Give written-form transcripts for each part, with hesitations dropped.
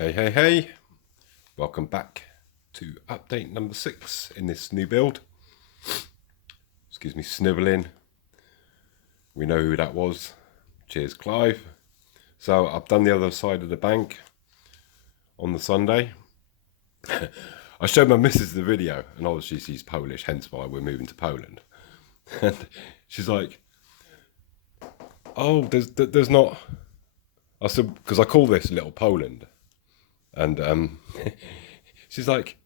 Hey, welcome back to update number 6 in this new build. Excuse me snivelling, we know who that was. Cheers, Clive. So I've done the other side of the bank on the Sunday. I showed my missus the video, and obviously she's Polish, hence why we're moving to Poland. And she's like, oh, there's not. I said, because I call this Little Poland. And she's like,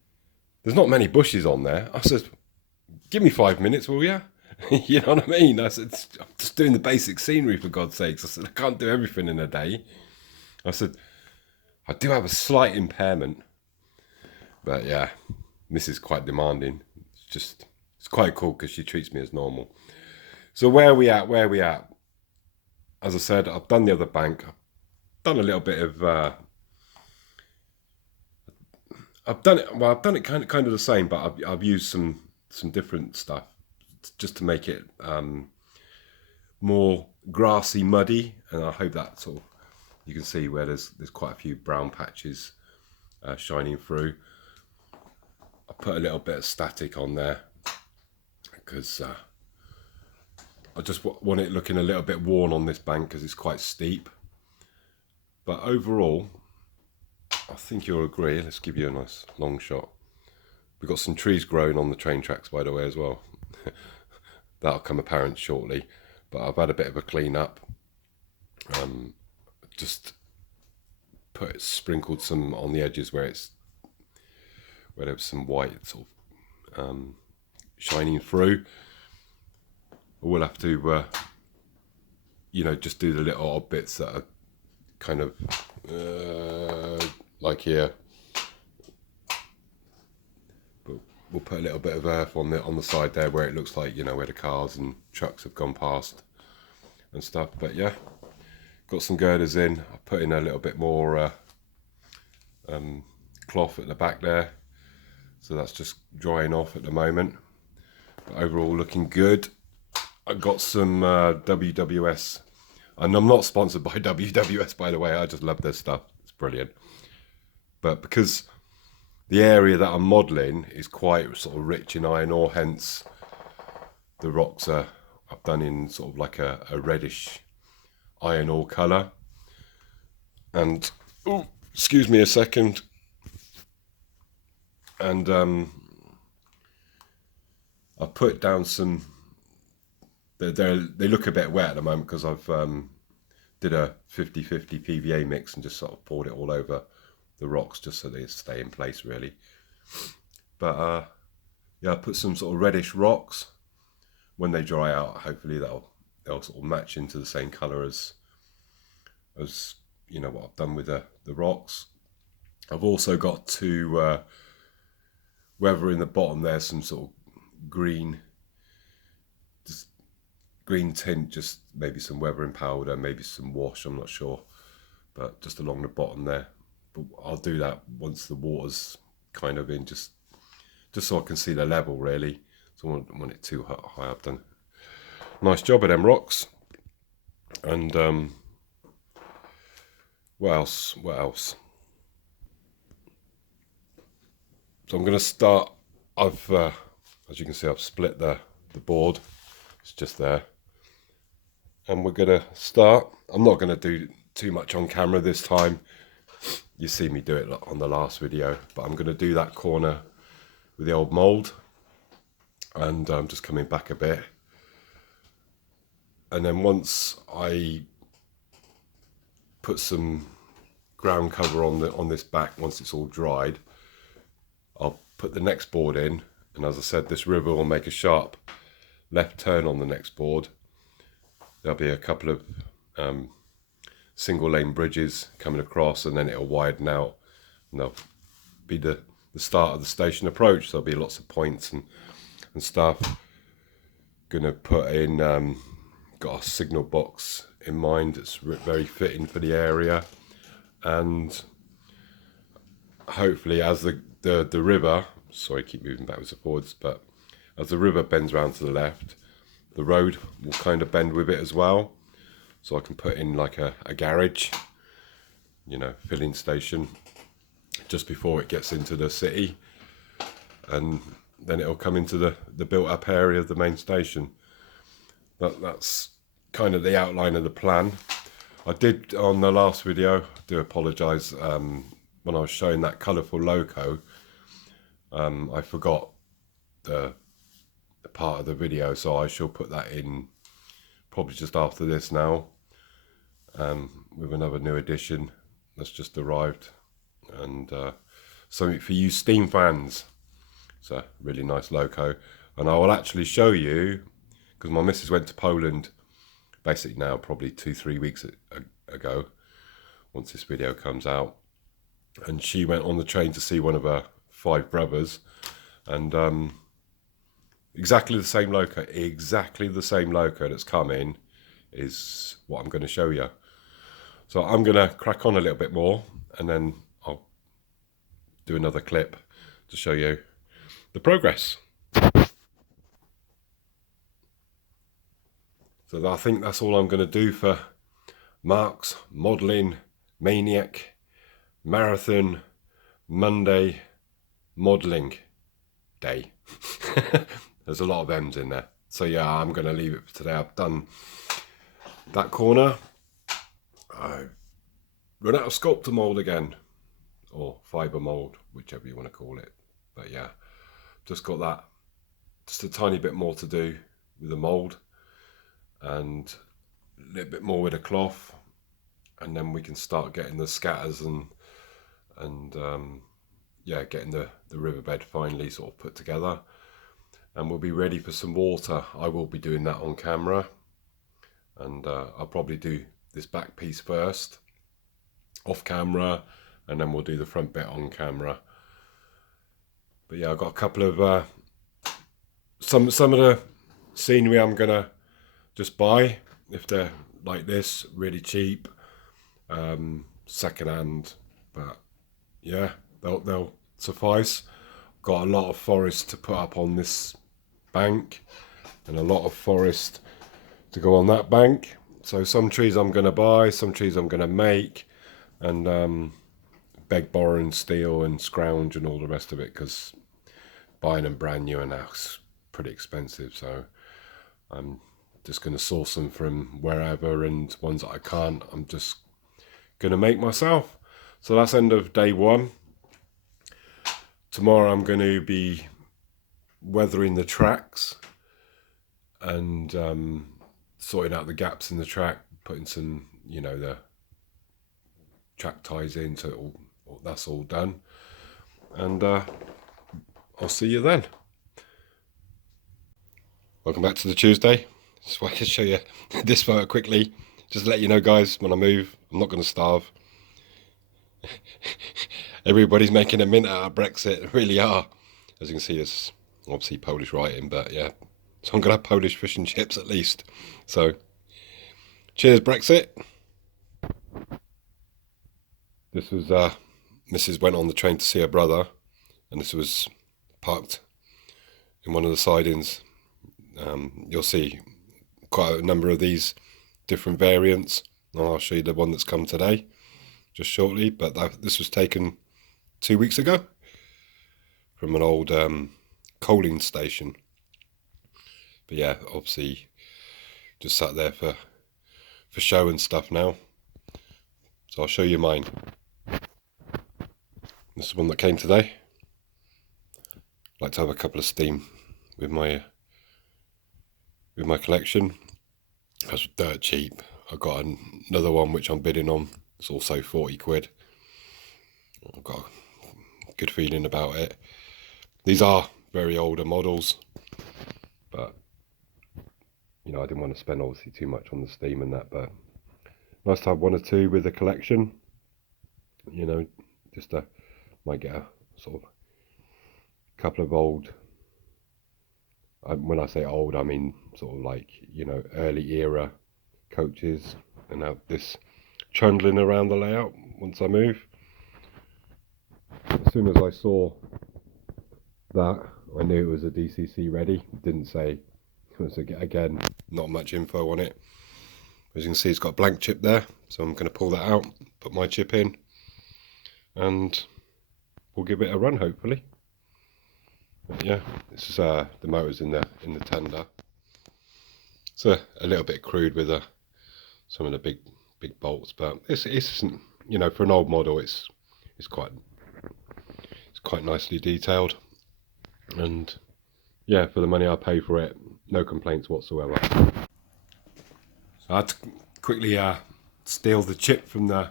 there's not many bushes on there. I said, give me 5 minutes, will ya? You know what I mean? I said, I'm just doing the basic scenery, for God's sakes. I said, I can't do everything in a day. I said, I do have a slight impairment. But yeah, this is quite demanding. It's quite cool because she treats me as normal. So where are we at? As I said, I've done the other bank. I've done a little bit of... I've done it kind of the same, but I've used some different stuff just to make it more grassy, muddy, and I hope that sort of you can see where there's quite a few brown patches shining through. I put a little bit of static on there because I just want it looking a little bit worn on this bank because it's quite steep. But overall, I think you'll agree. Let's give you a nice long shot. We've got some trees growing on the train tracks, by the way, as well. That'll come apparent shortly. But I've had a bit of a clean up. Just sprinkled some on the edges where there was some white sort of shining through. We'll have to, just do the little odd bits that are kind of like here. But we'll put a little bit of earth on the side there where it looks like, where the cars and trucks have gone past and stuff. But yeah, got some girders in. I put in a little bit more cloth at the back there, so that's just drying off at the moment. But overall looking good. I got some WWS, and I'm not sponsored by WWS, by the way. I just love their stuff. It's brilliant. But because the area that I'm modelling is quite sort of rich in iron ore, hence the rocks I've done in sort of like a reddish iron ore colour. And excuse me a second. And I put down some. They look a bit wet at the moment because I've did a 50-50 PVA mix and just sort of poured it all over the rocks just so they stay in place, really. But yeah, I put some sort of reddish rocks. When they dry out, hopefully they'll sort of match into the same colour as what I've done with the rocks. I've also got to whether in the bottom there's some sort of green tint, just maybe some weathering powder, maybe some wash, I'm not sure, but just along the bottom there. But I'll do that once the water's kind of in, just so I can see the level, really. So I don't want it too high up. Done nice job of them rocks. And what else? So I'm going to start. As you can see, I've split the board. It's just there. And we're going to start. I'm not going to do too much on camera this time. You see me do it on the last video. But I'm going to do that corner with the old mould. And I'm just coming back a bit. And then once I put some ground cover on this back, once it's all dried, I'll put the next board in. And as I said, this river will make a sharp left turn on the next board. There'll be a couple of single lane bridges coming across, and then it'll widen out, and there'll be the start of the station approach. There'll be lots of points and stuff. Gonna put in got a signal box in mind. It's very fitting for the area, and hopefully as the river, sorry, keep moving backwards and forwards, but as the river bends round to the left, the road will kind of bend with it as well. So I can put in like a garage, filling station. just before it gets into the city, and then it'll come into the built up area of the main station. That's kind of the outline of the plan. I did on the last video, I do apologise, when I was showing that colourful Loco, I forgot the part of the video, so I shall put that in probably just after this now, with another new edition that's just arrived, and something for you steam fans. It's a really nice Loco, and I will actually show you, because my missus went to Poland basically now probably 2-3 weeks ago, once this video comes out, and she went on the train to see one of her 5 brothers, and exactly the same Loco that's come in is what I'm going to show you. So I'm going to crack on a little bit more, and then I'll do another clip to show you the progress. So I think that's all I'm going to do for Mark's Modelling Maniac Marathon Monday Modelling Day. There's a lot of M's in there. So yeah, I'm going to leave it for today. I've done that corner. I've run out of sculptor mould again, or fibre mould, whichever you want to call it. But yeah, just got that, just a tiny bit more to do with the mould, and a little bit more with the cloth, and then we can start getting the scatters and yeah, getting the riverbed finally sort of put together, and we'll be ready for some water. I will be doing that on camera, and I'll probably do this back piece first off camera, and then we'll do the front bit on camera. But yeah, I've got a couple of some of the scenery I'm gonna just buy if they're like this, really cheap, second hand, but yeah, they'll suffice. Got a lot of forest to put up on this bank, and a lot of forest to go on that bank. So some trees I'm going to buy, some trees I'm going to make, and beg, borrow and steal and scrounge and all the rest of it, because buying them brand new and that's pretty expensive. So I'm just going to source them from wherever, and ones that I can't, I'm just going to make myself. So that's end of day 1. Tomorrow I'm going to be weathering the tracks and sorting out the gaps in the track, putting some, you know, the track ties in, so that's all done, and I'll see you then. Welcome back to the Tuesday. Just wanted to show you this photo quickly, just to let you know, guys, when I move, I'm not going to starve. Everybody's making a mint out of Brexit, really are. As you can see, there's obviously Polish writing, but yeah, so I'm going to have Polish fish and chips at least. So, cheers Brexit. This was, Mrs. went on the train to see her brother, and this was parked in one of the sidings. You'll see quite a number of these different variants, and I'll show you the one that's come today, just shortly, but this was taken 2 weeks ago from an old coaling station. But yeah, obviously just sat there for show and stuff now. So I'll show you mine. This is one that came today. I'd like to have a couple of steam with my collection. That's dirt cheap. I've got another one which I'm bidding on. It's also 40 quid. I've got a good feeling about it. These are very older models, but you know, I didn't want to spend obviously too much on the steam and that, but nice to have one or two with a collection. You know, just might get a sort of couple of old, when I say old, I mean sort of like, you know, early era coaches, and have this trundling around the layout once I move. As soon as I saw that, I knew it was a DCC ready. It didn't say, again, not much info on it. As you can see, it's got a blank chip there, so I'm going to pull that out, put my chip in, and we'll give it a run hopefully. But yeah, this is the motors in the tender. It's a little bit crude with some of the big bolts, but it's you know, for an old model it's quite nicely detailed, and yeah, for the money I pay for it, no complaints whatsoever. So I had to quickly steal the chip from the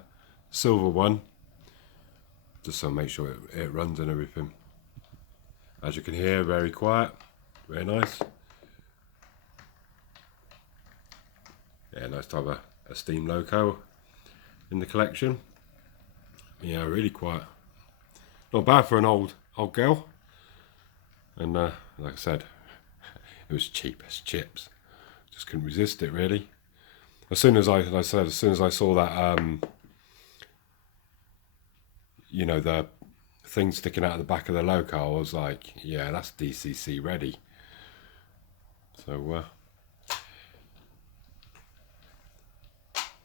silver one, just to make sure it runs and everything. As you can hear, very quiet, very nice. Yeah, nice to have a steam loco in the collection. Yeah, really quiet. Not bad for an old girl. And like I said, it was cheap as chips. Just couldn't resist it really. As soon as I saw that, you know, the thing sticking out of the back of the loco, I was like, yeah, that's DCC ready. So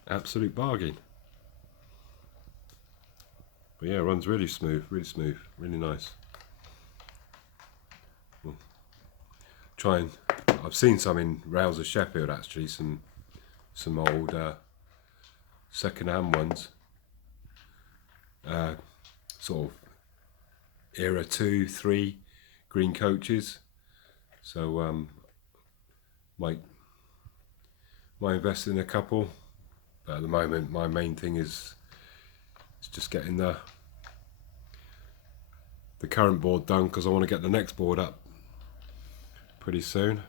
absolute bargain. But yeah, it runs really smooth, really nice. I've seen some in Rails of Sheffield actually, some old second-hand ones, sort of era 2, 3 green coaches. So might invest in a couple, but at the moment my main thing is just getting the current board done, because I want to get the next board up pretty soon.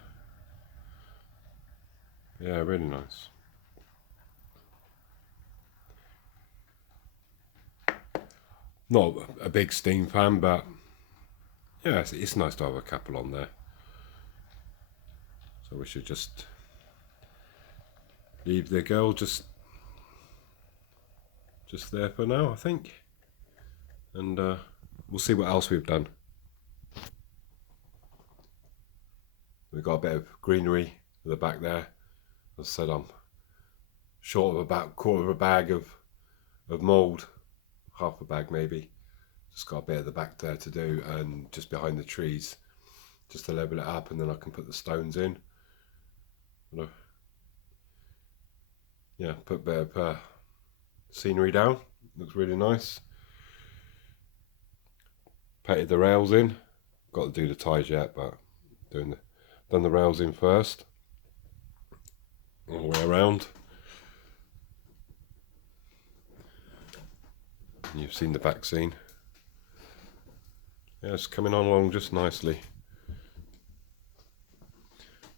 Yeah, really nice. Not a big steam fan, but yeah, it's nice to have a couple on there. So we should just leave the girl just there for now, I think, and we'll see what else we've done. We've got a bit of greenery at the back there. As I said, I'm short of about a quarter of a bag of mould, half a bag maybe. Just got a bit at the back there to do, and just behind the trees, just to level it up, and then I can put the stones in. Yeah, put a bit of scenery down. Looks really nice. Painted the rails in. Got to do the ties yet, but done the rails in first, all the way around. And you've seen the back scene. Yeah, it's coming on along just nicely.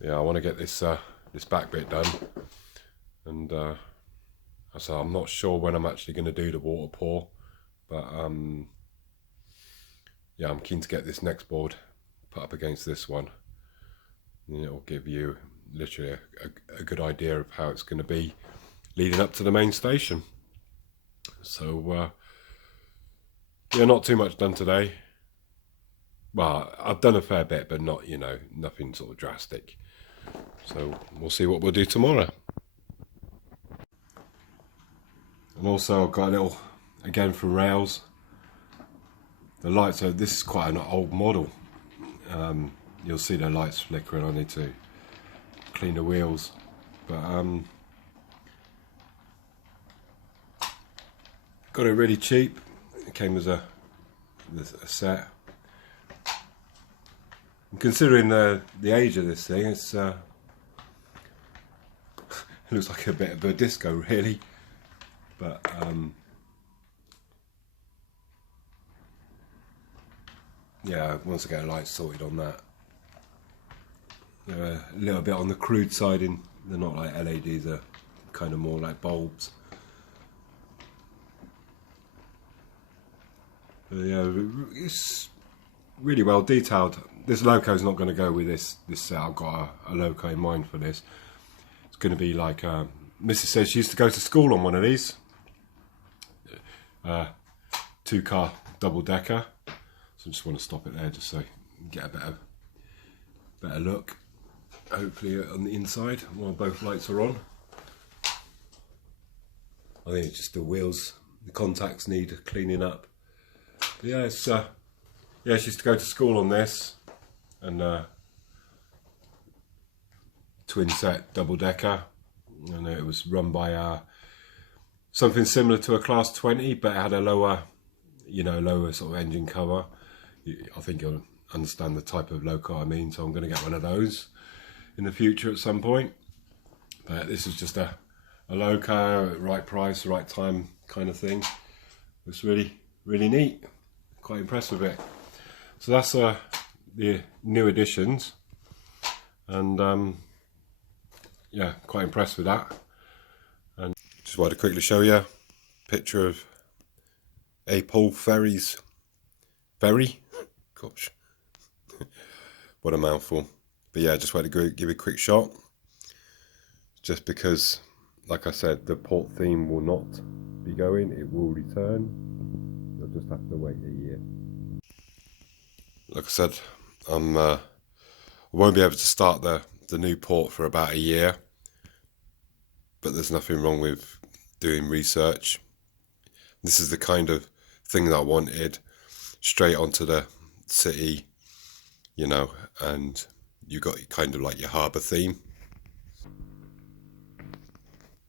Yeah, I want to get this back bit done, and so I'm not sure when I'm actually going to do the water pour, but yeah, I'm keen to get this next board put up against this one, and it'll give you literally a good idea of how it's going to be leading up to the main station. So yeah, not too much done today. Well, I've done a fair bit, but not, you know, nothing sort of drastic. So we'll see what we'll do tomorrow. And also I've got a little, again from Rails, the lights. So this is quite an old model. You'll see the lights flickering. I need to clean the wheels, but got it really cheap. It came as a set. And considering the age of this thing, it's it looks like a bit of a disco really, but yeah, once I get a light sorted on that. They're a little bit on the crude side, they're not like LEDs, they're kind of more like bulbs. But yeah, it's really well detailed. This loco is not going to go with this set. I've got a loco in mind for this. It's going to be like Mrs. says she used to go to school on one of these 2-car double-decker. So I just want to stop it there just so you can get a better look, hopefully, on the inside while both lights are on. I think it's just the wheels, the contacts need cleaning up. Yeah, it's yeah, she used to go to school on this, and twin set double decker, and it was run by something similar to a Class 20, but it had a lower, lower sort of engine cover. I think you'll understand the type of Loco I mean, so I'm going to get one of those in the future at some point. But this is just a Loco, right price, right time kind of thing. It's really, really neat. Quite impressed with it. So that's the new additions, and yeah, quite impressed with that. And just wanted to quickly show you a picture of a Paul Ferry's ferry. Gosh, what a mouthful. But yeah, just wanted to give you a quick shot, just because, like I said, the port theme will not be going. It will return. You'll just have to wait a year. Like I said, I won't be able to start the new port for about a year, but there's nothing wrong with doing research. This is the kind of thing that I wanted, straight onto the city, and you got kind of like your harbour theme.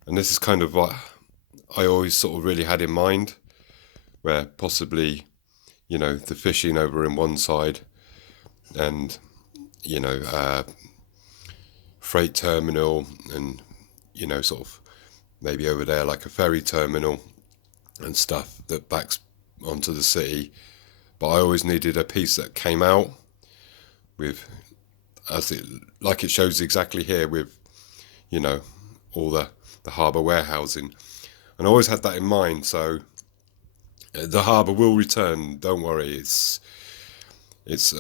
And this is kind of what I always sort of really had in mind, where possibly, the fishing over in one side, and freight terminal, and sort of maybe over there like a ferry terminal and stuff that backs onto the city. But I always needed a piece that came out with, like it shows exactly here, with all the harbour warehousing, and I always had that in mind. So the harbour will return, don't worry. It's just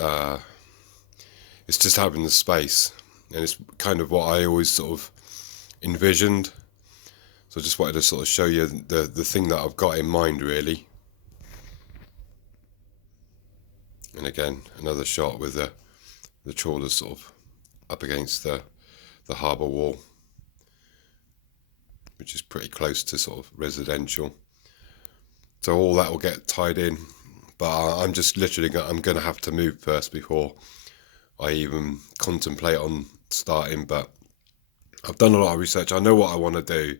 having the space, and it's kind of what I always sort of envisioned. So I just wanted to sort of show you the thing that I've got in mind, really. And again, another shot with the trawlers sort of up against the harbour wall, which is pretty close to sort of residential. So all that will get tied in, but I'm just literally I'm going to have to move first before I even contemplate on starting. But I've done a lot of research. I know what I want to do.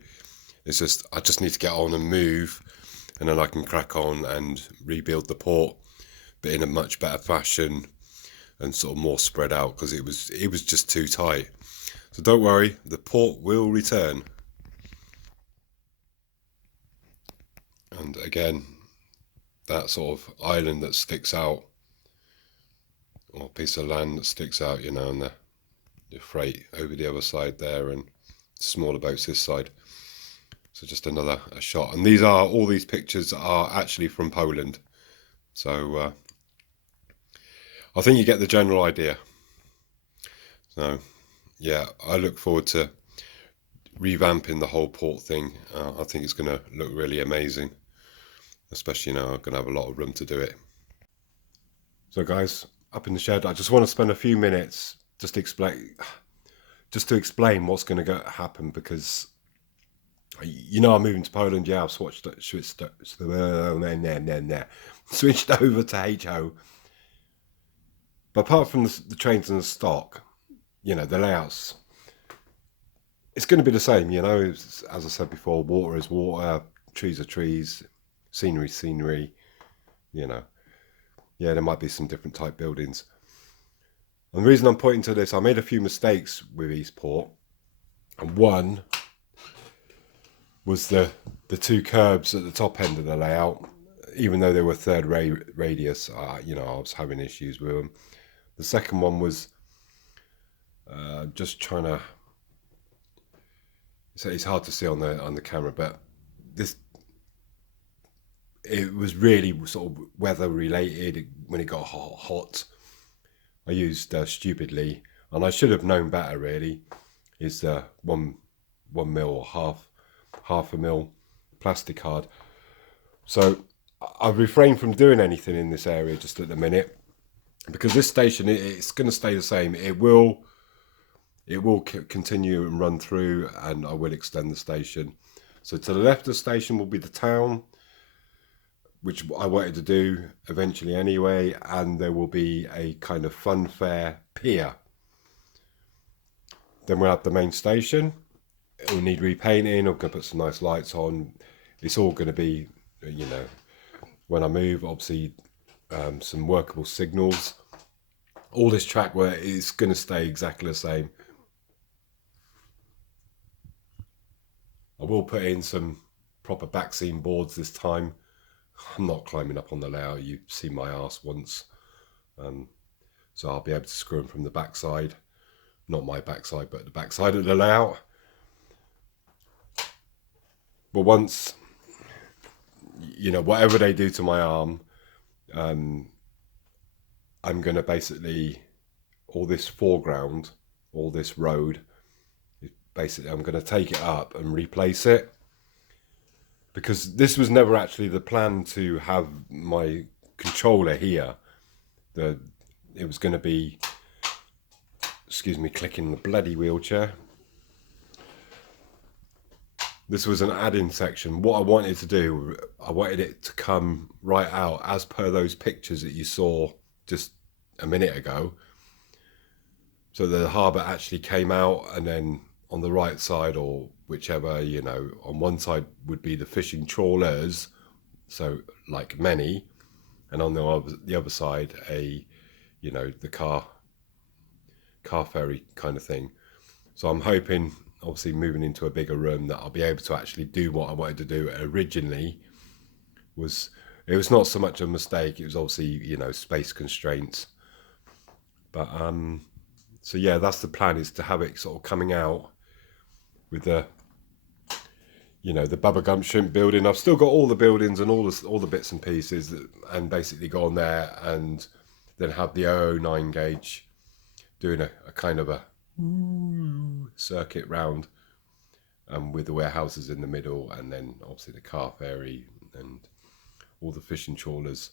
It's just I just need to get on and move, and then I can crack on and rebuild the port, but in a much better fashion and sort of more spread out, because it was just too tight. So don't worry, the port will return. And again, that sort of island that sticks out, or piece of land that sticks out, and the freight over the other side there, and smaller boats this side. So just a shot. And all these pictures are actually from Poland. So I think you get the general idea. So yeah, I look forward to revamping the whole port thing. I think it's going to look really amazing, especially I'm going to have a lot of room to do it. So guys, up in the shed, I just want to spend a few minutes just to explain what's going to happen, because I'm moving to Poland. Yeah, I've switched over to HO. But apart from the trains and the stock, the layouts, it's going to be the same. As I said before, water is water, trees are trees, scenery is scenery. Yeah, there might be some different type buildings. And the reason I'm pointing to this, I made a few mistakes with Eastport, and one was the two curbs at the top end of the layout. Even though they were third radius, I was having issues with them. The second one was just trying to. So it's hard to see on the camera, but it was really sort of weather related. When it got hot, I used stupidly, and I should have known better. Really, is the 1 mil or half a mil plastic card. So I've refrained from doing anything in this area just at the minute, because this station, it's going to stay the same. It will continue and run through, and I will extend the station. So to the left of the station will be the town, which I wanted to do eventually anyway, and there will be a kind of fun fair pier. Then we'll have the main station. It'll need repainting. I'm going to put some nice lights on. It's all going to be, you know, when I move, obviously some workable signals. All this track work is going to stay exactly the same. I will put in some proper backseam boards this time. I'm not climbing up on the layout. You've seen my arse once. So I'll be able to screw them from the backside. Not my backside, but the backside of the layout. But once, you know, whatever they do to my arm, I'm going to basically, all this foreground, all this road, basically I'm going to take it up and replace it. Because this was never actually the plan to have my controller here. It was going to be, excuse me, clicking the bloody wheelchair. This was an add-in section. What I wanted to do, I wanted it to come right out as per those pictures that you saw just a minute ago. So the harbour actually came out, and then on the right side, or whichever, you know, on one side would be the fishing trawlers, so like many, and on the other side, you know, the car ferry kind of thing. So I'm hoping, obviously moving into a bigger room, that I'll be able to actually do what I wanted to do originally. It was not so much a mistake, it was obviously, you know, space constraints. But so yeah, that's the plan, is to have it sort of coming out with the, you know, the Bubba Gump Shrimp building. I've still got all the buildings and all the bits and pieces, and basically go on there and then have the 009 gauge doing a kind of a circuit round, with the warehouses in the middle, and then obviously the car ferry and all the fishing trawlers.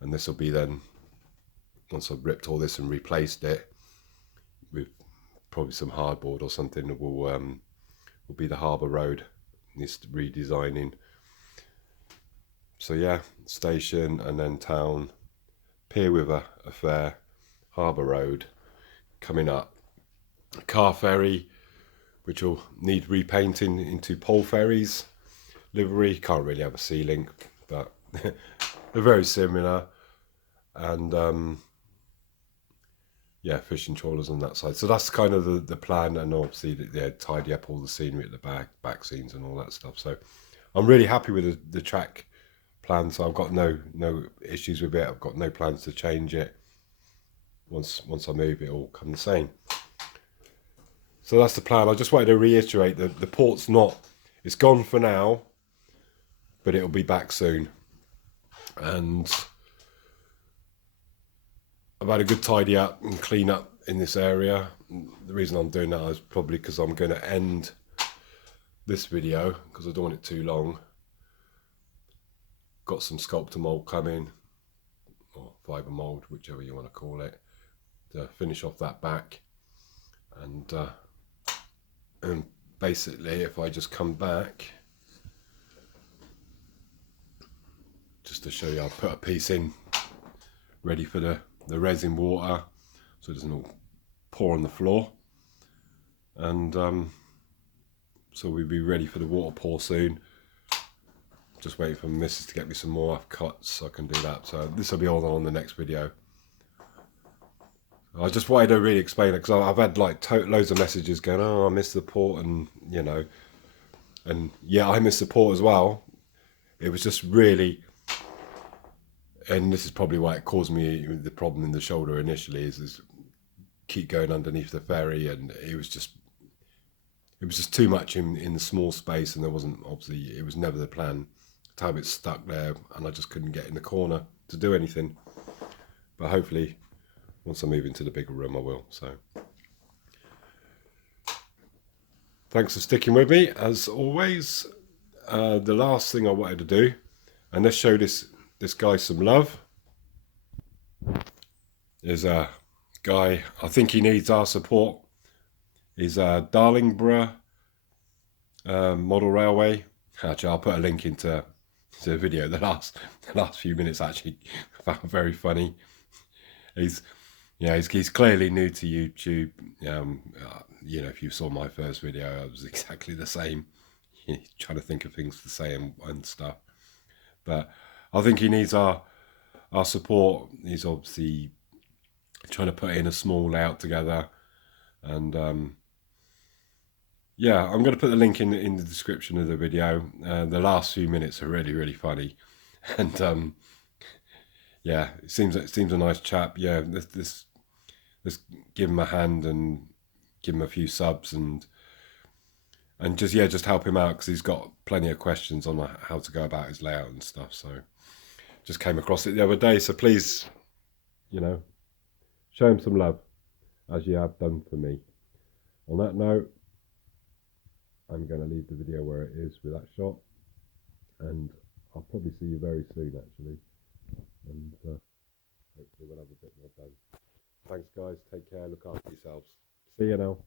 And this will be then, once I've ripped all this and replaced it with probably some hardboard or something, will be the Harbour Road. Needs redesigning. So yeah, station, and then town, pier with a fair, Harbour Road coming up, car ferry, which will need repainting into pole ferries livery. Can't really have a C-link, but they're very similar. And yeah, fishing trawlers on that side. So that's kind of the plan, and obviously they tidy up all the scenery at the back scenes and all that stuff. So I'm really happy with the track plan. So I've got no issues with it. I've got no plans to change it. Once I move, it will come the same. So that's the plan. I just wanted to reiterate that the port's it's gone for now, but it'll be back soon. And I've had a good tidy up and clean up in this area. The reason I'm doing that is probably because I'm going to end this video, because I don't want it too long. Got some sculptor mould coming, or fibre mould, whichever you want to call it, to finish off that back. And basically, if I just come back, just to show you, I'll put a piece in ready for the resin water, so it doesn't all pour on the floor. And so we'll be ready for the water pour soon. Just waiting for my missus to get me some more cuts so I can do that. So this will be all on the next video. I just wanted to really explain it, because I've had like loads of messages going, oh, I missed the port, and you know, and yeah, I missed the port as well. It was just really, and this is probably why it caused me the problem in the shoulder initially, is keep going underneath the ferry, and it was just too much in the small space, and there wasn't, obviously it was never the plan to have it stuck there, and I just couldn't get in the corner to do anything. But hopefully once I move into the bigger room I will. So thanks for sticking with me as always. The last thing I wanted to do, and let's show this guy some love, is a guy, I think he needs our support, is Darlingbourgh model railway. Actually, I'll put a link into the video, the last few minutes actually found very funny. He's clearly new to YouTube. You know, if you saw my first video, I was exactly the same. Trying to think of things to say and stuff. But I think he needs our support. He's obviously trying to put in a small layout together, and yeah, I'm going to put the link in the description of the video. The last few minutes are really funny, and yeah, it seems a nice chap. Yeah, let's give him a hand and give him a few subs and just help him out, because he's got plenty of questions on how to go about his layout and stuff. So just came across it the other day, so please, you know, show him some love as you have done for me. On that note, I'm going to leave the video where it is with that shot, and I'll probably see you very soon actually, and hopefully we'll have a bit more done. Thanks guys, take care, look after yourselves. See you now.